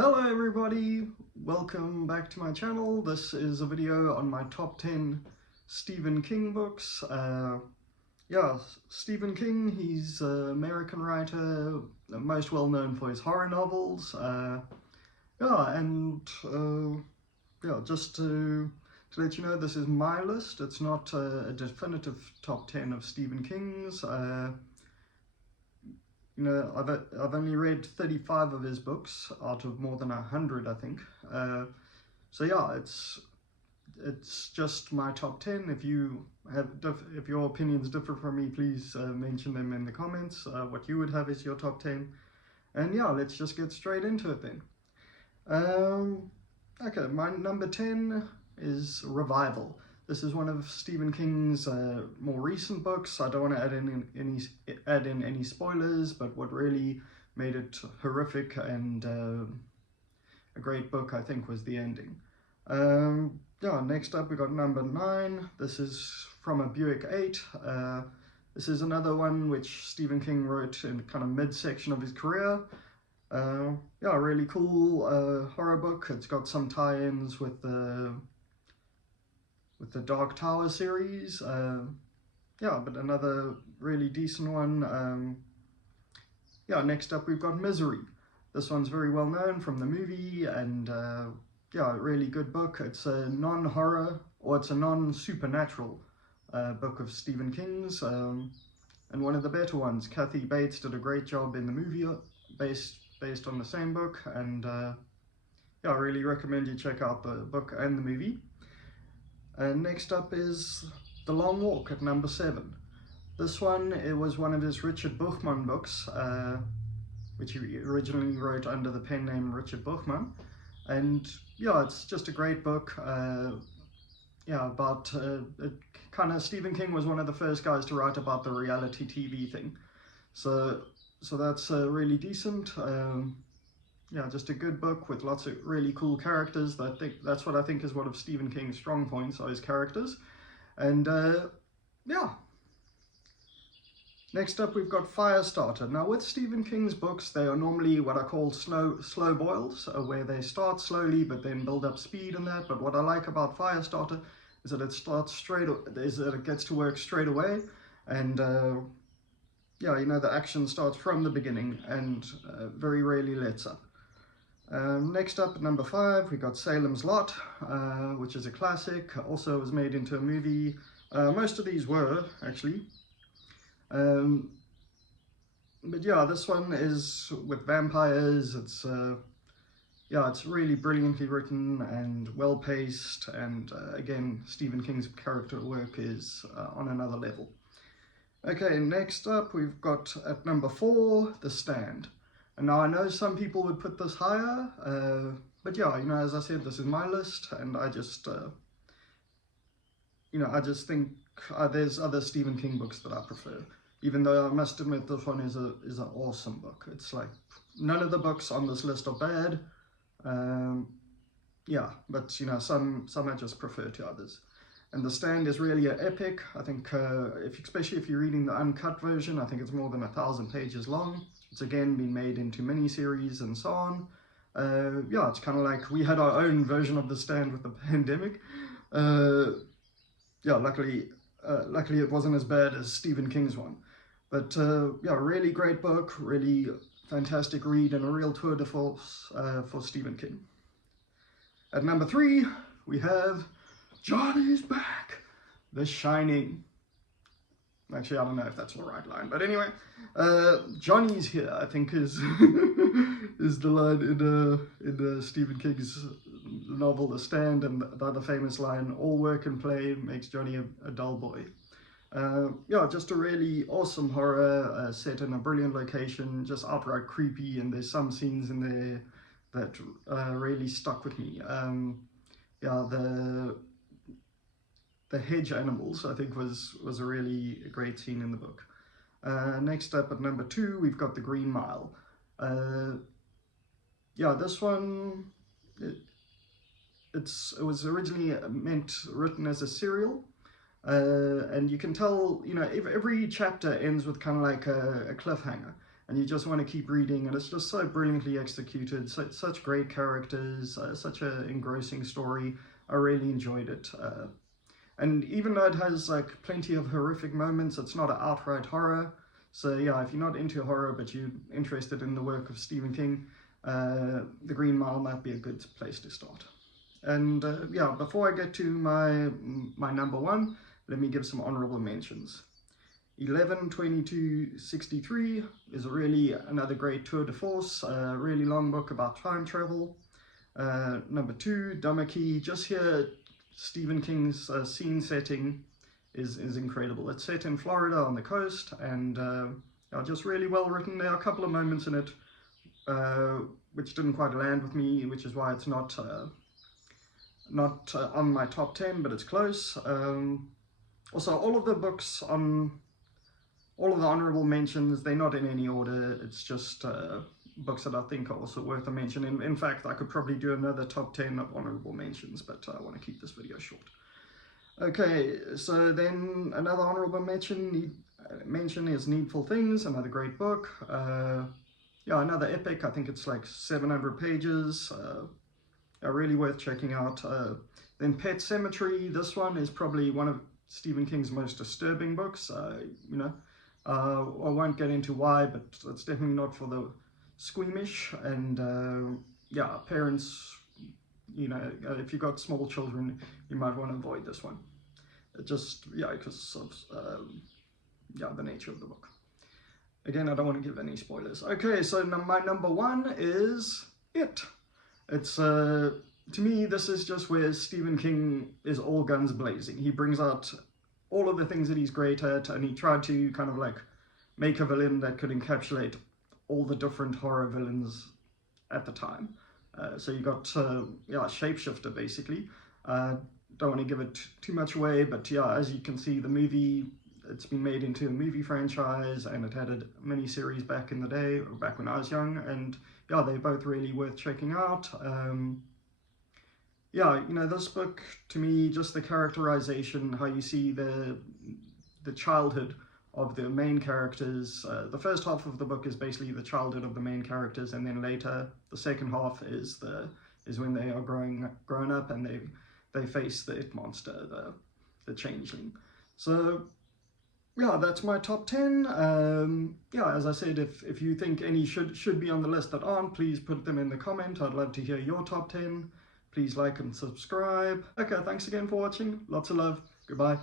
Hello everybody, welcome back to my channel. This is a video on my top 10 Stephen King books. Stephen King, he's an American writer, most well known for his horror novels. Just to let you know, this is my list. It's not a definitive top 10 of Stephen King's. I've only read 35 of his books out of more than 100, I think. It's just my top 10. If your opinions differ from me, please mention them in the comments. What you would have as your top 10. And yeah, let's just get straight into it then. Okay, my number 10 is Revival. This is one of Stephen King's more recent books. I don't want to add in any spoilers, but what really made it horrific and a great book, I think, was the ending. Next up we got number 9. This is From a Buick 8. This is another one which Stephen King wrote in kind of mid-section of his career. Really cool horror book. It's got some tie-ins with the Dark Tower series. But another really decent one. Next up we've got Misery. This one's very well known from the movie, and really good book. It's a non-horror, or it's a non-supernatural book of Stephen King's, and one of the better ones. Kathy Bates did a great job in the movie based on the same book, and I really recommend you check out the book and the movie. And next up is The Long Walk at number 7. This one, it was one of his Richard Buchman books, which he originally wrote under the pen name Richard Buchman. And it's just a great book. Stephen King was one of the first guys to write about the reality TV thing. So that's really decent. Just a good book with lots of really cool characters. That's what I think is one of Stephen King's strong points, are his characters. And next up we've got Firestarter. Now with Stephen King's books, they are normally what I call slow boils, where they start slowly but then build up speed and that. But what I like about Firestarter is that it gets to work straight away, and the action starts from the beginning and very rarely lets up. Next up at number 5 we got Salem's Lot, which is a classic. Also was made into a movie. Most of these were actually. This one is with vampires. It's really brilliantly written and well paced, and again, Stephen King's character work is on another level. Okay, next up we've got at number 4 The Stand. And now I know some people would put this higher, but as I said, this is my list, and I just think there's other Stephen King books that I prefer. Even though I must admit this one is an awesome book. It's like none of the books on this list are bad. But some I just prefer to others. And The Stand is really an epic. I think, especially if you're reading the uncut version, I think it's more than 1,000 pages long. It's again been made into miniseries and so on. It's kind of like we had our own version of The Stand with the pandemic. Luckily it wasn't as bad as Stephen King's one. But really great book, really fantastic read, and a real tour de force for Stephen King. At number 3 we have Johnny's Back, The Shining. Actually, I don't know if that's the right line, but anyway, Johnny's here, I think, is is the line in Stephen King's novel The Stand, and the other famous line, "All work and play makes Johnny a dull boy." Just a really awesome horror set in a brilliant location, just outright creepy, and there's some scenes in there that really stuck with me. The hedge animals, I think, was a really great scene in the book. Next up at number 2, we've got The Green Mile. This one, it was originally written as a serial, and you can tell, every chapter ends with kind of like a cliffhanger. and you just want to keep reading, and it's just so brilliantly executed, such great characters, such an engrossing story. I really enjoyed it. And even though it has like plenty of horrific moments, it's not an outright horror. So yeah, if you're not into horror but you're interested in the work of Stephen King, The Green Mile might be a good place to start. And yeah, before I get to my number one, let me give some honorable mentions. 11/22/63 is really another great tour de force, a really long book about time travel. Number 2, Damaquai. Just here, Stephen King's scene setting is incredible. It's set in Florida on the coast, and just really well written. There are a couple of moments in it which didn't quite land with me, which is why it's not on my top 10, but it's close. Also, all of the books on all of the honorable mentions, they're not in any order. It's just books that I think are also worth a mention. In fact, I could probably do another top 10 of honorable mentions, but I want to keep this video short. Okay, so then another honorable mention is Needful Things, another great book. Yeah, another epic. I think it's like 700 pages. Really worth checking out. Then Pet Sematary. This one is probably one of Stephen King's most disturbing books. You know, I won't get into why, but it's definitely not for the squeamish. And yeah, parents, you know, if you've got small children, you might want to avoid this one. Just, yeah, because of yeah, the nature of the book. Again, I don't want to give any spoilers. Okay, so my number one is It. It's to me, this is just where Stephen King is all guns blazing. He brings out all of the things that he's great at, and he tried to kind of like make a villain that could encapsulate all the different horror villains at the time. So you got yeah, Shapeshifter basically. Don't want to give it too much away, but yeah, as you can see, the movie, it's been made into a movie franchise, and it had a mini-series back in the day, or back when I was young, and yeah, they're both really worth checking out. Yeah, you know, this book, to me, just the characterization, how you see the childhood of the main characters. The first half of the book is basically the childhood of the main characters, and then later, the second half is when they are grown up, and they face the It monster, the changeling. So yeah, that's my top 10. Yeah, as I said, if you think any should be on the list that aren't, please put them in the comment. I'd love to hear your top 10. Please like and subscribe. Okay, thanks again for watching. Lots of love. Goodbye.